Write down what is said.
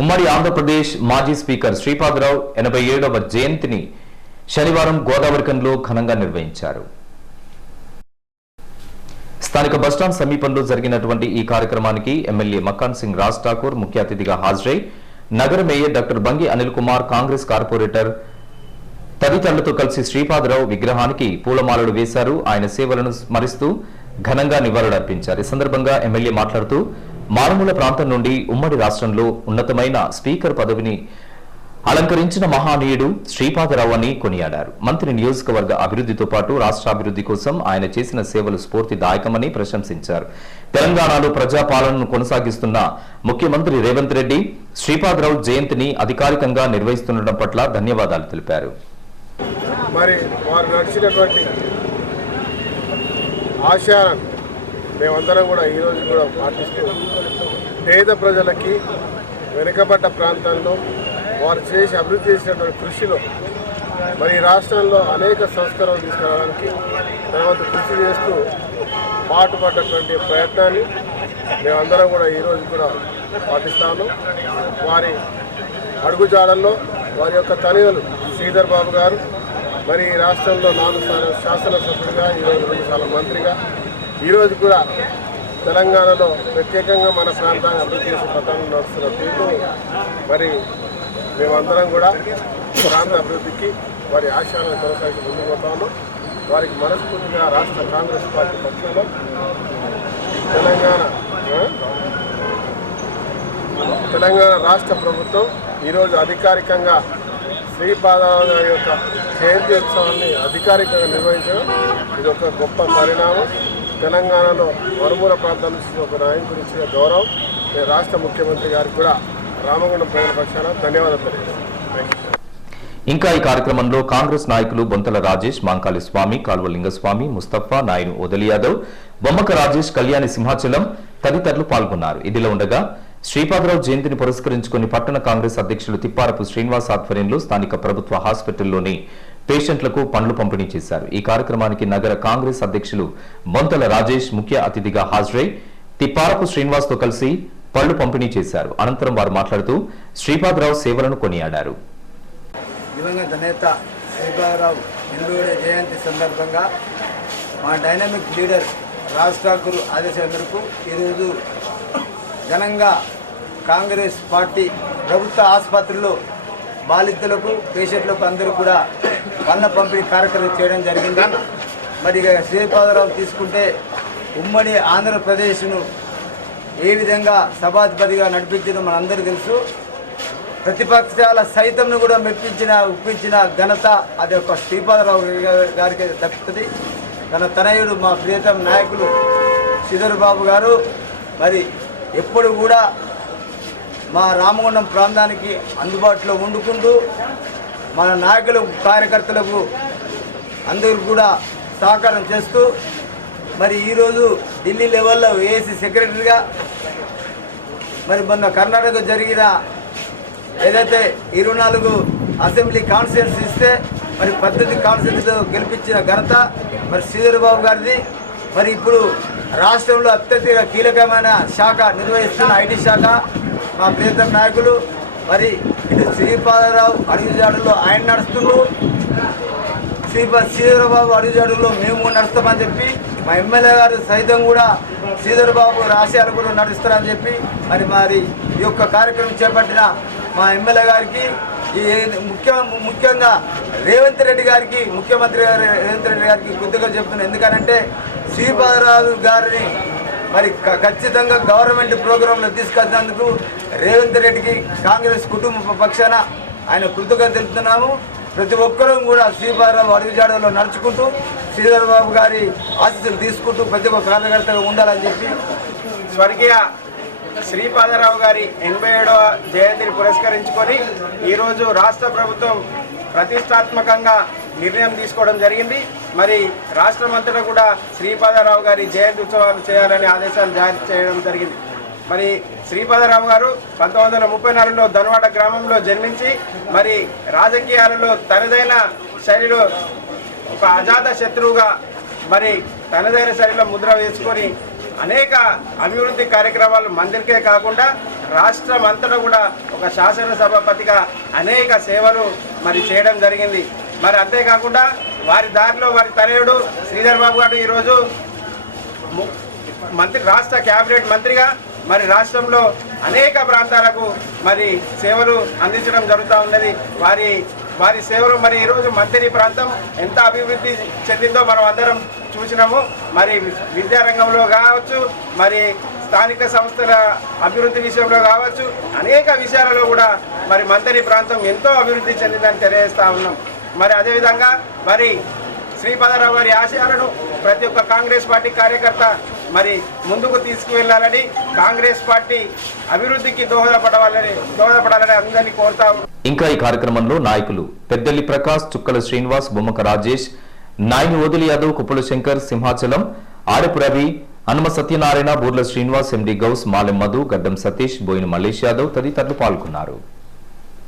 ఉమ్మడి ఆంధ్రప్రదేశ్ మాజీ స్పీకర్ శ్రీపాదరావు 87వ జయంతిని శనివారం గోదావరికంలో ఘనంగా నిర్వహించారు. స్థానిక బస్టాండ్ సమీపంలో జరిగినటువంటి ఈ కార్యక్రమానికి ఎమ్మెల్యే మక్కాన్ సింగ్ రాజ్ ఠాకూర్ ముఖ్య అతిథిగా హాజరై నగర mayor doctor Bangi Anil Kumar, Congress corporator తదితరులతో కలిసి శ్రీపాదరావు విగ్రహానికి పూలమాలలు వేశారు. ఆయన సేవలను స్మరిస్తూ ఘనంగా నివాళులర్పించారు. ఈ సందర్భంగా ఎమ్మెల్యే మాట్లాడుతూ మారుమూల ప్రాంతం నుండి ఉమ్మడి రాష్ట్రంలో ఉన్నతమైన స్పీకర్ పదవిని అలంకరించిన మహానీయుడు శ్రీపాదరావు అని కొనియాడారు. మంత్రి నియోజకవర్గ అభివృద్ధితో పాటు రాష్ట్ర అభివృద్ధి కోసం ఆయన చేసిన సేవలు స్ఫూర్తిదాయకమని ప్రశంసించారు. తెలంగాణలో ప్రజాపాలనను కొనసాగిస్తున్న ముఖ్యమంత్రి రేవంత్ రెడ్డి శ్రీపాదరావు జయంతిని అధికారికంగా నిర్వహిస్తుండడం పట్ల ధన్యవాదాలు తెలిపారు. మరి వారు నడిచినటువంటి ఆశయాలను మేమందరం కూడా ఈరోజు కూడా పాటిస్తూ పేద ప్రజలకి వెనుకబడ్డ ప్రాంతాల్లో వారు చేసి అభివృద్ధి చేసినటువంటి కృషిలో మరి రాష్ట్రంలో అనేక సంస్కరణలు తీసుకురావడానికి తర్వాత కృషి చేస్తూ పాటుపడ్డటువంటి ప్రయత్నాన్ని మేమందరం కూడా ఈరోజు కూడా పాటిస్తాము. వారి అడుగుజాడల్లో వారి యొక్క తనయులు శ్రీధర్ బాబు గారు మరి రాష్ట్రంలో 4 సార్లు శాసనసభ్యులుగా, ఈరోజు 2 సార్లు మంత్రిగా, ఈరోజు కూడా తెలంగాణలో ప్రత్యేకంగా మన ప్రాంతాన్ని అభివృద్ధి చేసే పథకంలో నడుస్తున్న తీరు మరి మేమందరం కూడా ప్రాంత అభివృద్ధికి వారి ఆశయాలను కొనసాగి ముందుకు పోతాము. వారికి మనస్ఫూర్తిగా రాష్ట్ర కాంగ్రెస్ పార్టీ పక్షంలో తెలంగాణ రాష్ట్ర ప్రభుత్వం ఈరోజు అధికారికంగా శ్రీపాదరావు గారి యొక్క జయంతి ఉత్సవాన్ని అధికారికంగా నిర్వహించడం ఇది ఒక గొప్ప పరిణామం. తెలంగాణలో మరుమూల ప్రాంతాల నుంచి ఒక నాయకుడు ఇచ్చిన గౌరవం. రాష్ట్ర ముఖ్యమంత్రి గారికి కూడా రామగుండం ప్రజల పక్షాన ధన్యవాదాలు తెలియజేస్తున్నాను. ఇంకా ఈ కార్యక్రమంలో కాంగ్రెస్ నాయకులు బొంతల రాజేష్, మాంకాళి స్వామి, కాల్వ లింగస్వామి, ముస్తఫా, నాయను ఓదలి యాదవ్, బొమ్మక రాజేష్, కళ్యాణి సింహాచలం తదితరులు పాల్గొన్నారు. ఇదిలా ఉండగా శ్రీపాదరావు జయంతిని పురస్కరించుకుని పట్టణ కాంగ్రెస్ అధ్యక్షులు తిప్పారపు శ్రీనివాస్ ఆధ్వర్యంలో స్థానిక ప్రభుత్వ హాస్పిటల్లోని పేషెంట్లకు పండ్లు పంపిణీ చేశారు. ఈ కార్యక్రమానికి నగర కాంగ్రెస్ అధ్యక్షులు బొంతల రాజేష్ ముఖ్య అతిథిగా హాజరై తిప్పారపు శ్రీనివాస్ తో కలిసి పళ్లు పంపిణీ చేశారు. అనంతరం వారు మాట్లాడుతూ శ్రీపాదరావు సేవలను కొనియాడారు. దివంగత నేత శ్రీపాదరావు 87వ జయంతి సందర్భంగా మా డైనమిక్ లీడర్ రాజ్ ఠాకూర్ ఆదేశాల మేరకు ఈరోజు ఘనంగా కాంగ్రెస్ పార్టీ ప్రభుత్వ ఆసుపత్రుల్లో బాధితులకు, పేషెంట్లకు అందరూ కూడా పళ్ళ పంపిణీ కార్యక్రమం చేయడం జరిగింది. మరి శ్రీపాదరావు తీసుకుంటే ఉమ్మడి ఆంధ్రప్రదేశ్ను ఏ విధంగా సభాధిపతిగా నడిపించడం మనందరికీ తెలుసు. ప్రతిపక్షాల సైతంను కూడా ఒప్పించిన ఘనత అది ఒక శ్రీపాదరావు గారికి దక్కుతుంది. తన తనయుడు మా ప్రియతమ నాయకులు శ్రీధర్ బాబు గారు మరి ఎప్పుడు కూడా మా రామగుండం ప్రాంతానికి అందుబాటులో వండుకుంటూ మన నాయకులకు, కార్యకర్తలకు అందరూ కూడా సహకారం చేస్తూ మరి ఈరోజు ఢిల్లీ లెవెల్లో ఏసీ సెక్రటరీగా మరి మొన్న కర్ణాటక జరిగిన ఏదైతే 24 అసెంబ్లీ కాన్స్టిట్యున్సీ ఇస్తే మరి 18 కాన్స్టిట్యున్సీలో గెలిపించిన ఘనత మరి శ్రీధర్ బాబు గారిది. మరి ఇప్పుడు రాష్ట్రంలో అత్యధిక కీలకమైన శాఖ నిర్వహిస్తున్న ఐటీ శాఖ మా ప్రియతమ నాయకులు మరి ఇటు శ్రీపాదరావు అడుగుజాడుల్లో ఆయన నడుస్తుండ్రు, శ్రీధర్ బాబు అడుగుజాడుల్లో మేము నడుస్తామని చెప్పి మా ఎమ్మెల్యే గారు సైతం కూడా శ్రీధర్ బాబు ఆశయాలు కూడా నడుస్తారని చెప్పి మరి ఈ యొక్క కార్యక్రమం చేపట్టిన మా ఎమ్మెల్యే గారికి ముఖ్యంగా రేవంత్ రెడ్డి గారికి, ముఖ్యమంత్రి రేవంత్ రెడ్డి గారికి కృతజ్ఞతలు చెప్తున్నాను. ఎందుకంటే శ్రీపాదరావు గారిని మరి ఖచ్చితంగా గవర్నమెంట్ ప్రోగ్రాంలో తీసుకొచ్చినందుకు రేవంత్ రెడ్డికి కాంగ్రెస్ కుటుంబ పక్షాన ఆయన కృతజ్ఞతలు తెలుపుతున్నాము. ప్రతి ఒక్కరూ కూడా శ్రీపాదరావు అడుగుజాడలో నడుచుకుంటూ శ్రీధర్ బాబు గారి ఆశీస్సులు తీసుకుంటూ ప్రతి ఒక్క కార్యకర్తగా ఉండాలని చెప్పి స్వర్గీయ శ్రీపాదరావు గారి 87వ జయంతిని పురస్కరించుకొని ఈరోజు రాష్ట్ర ప్రభుత్వం ప్రతిష్టాత్మకంగా నిర్ణయం తీసుకోవడం జరిగింది. మరి రాష్ట్రమంతటా కూడా శ్రీపాదరావు గారి జయంతి ఉత్సవాలు చేయాలని ఆదేశాలు జారీ చేయడం జరిగింది. మరి శ్రీపాదరావు గారు 1934లో ధనవాడ గ్రామంలో జన్మించి మరి రాజకీయాలలో తనదైన శైలిలో ఒక అజాత శత్రువుగా మరి తనదైన శైలిలో ముద్ర వేసుకొని అనేక అభివృద్ధి కార్యక్రమాలు మందిరికే కాకుండా రాష్ట్రం అంతటా కూడా ఒక శాసనసభాపతిగా అనేక సేవలు మరి చేయడం జరిగింది. మరి అంతేకాకుండా వారి దారిలో వారి తనయుడు శ్రీధర్ బాబు గారు ఈరోజు రాష్ట్ర కేబినెట్ మంత్రిగా మరి రాష్ట్రంలో అనేక ప్రాంతాలకు మరి సేవలు అందించడం జరుగుతూ ఉన్నది. వారి సేవలు మరి ఈరోజు మంత్రి ప్రాంతం ఎంత అభివృద్ధి చెందిందో మనం అందరం చూసినాము. మరి విద్యారంగంలో కావచ్చు, మరి స్థానిక సంస్థల అభివృద్ధి విషయంలో కావచ్చు, అనేక విషయాలలో కూడా మరి మంత్రి ప్రాంతం ఎంతో అభివృద్ధి చెందిందని తెలియజేస్తూ ఉన్నాం. మరి అదేవిధంగా మరి శ్రీపాదరావు గారి ఆశయాలను ప్రతి ఒక్క కాంగ్రెస్ పార్టీ కార్యకర్త మరి ముందుకు తీసుకువెళ్లాలని, కాంగ్రెస్ పార్టీ అభివృద్ధికి దోహదపడాలని అందరినీ కోరుతా. ఇంకా ఈ కార్యక్రమంలో నాయకులు పెద్దల్లి ప్రకాష్, చుక్కల శ్రీనివాస్, బొమ్మక రాజేష్, నాయని ఓదులి యాదవ్, కుప్పల శంకర్, సింహాచలం, ఆడపు రవి, హనుమ సత్యనారాయణ, బూర్ల శ్రీనివాస్, ఎండి గౌస్, మాలెం మధు, గడ్డం సతీష్, బోయిన మల్లేష్ యాదవ్ తదితరులు పాల్గొన్నారు.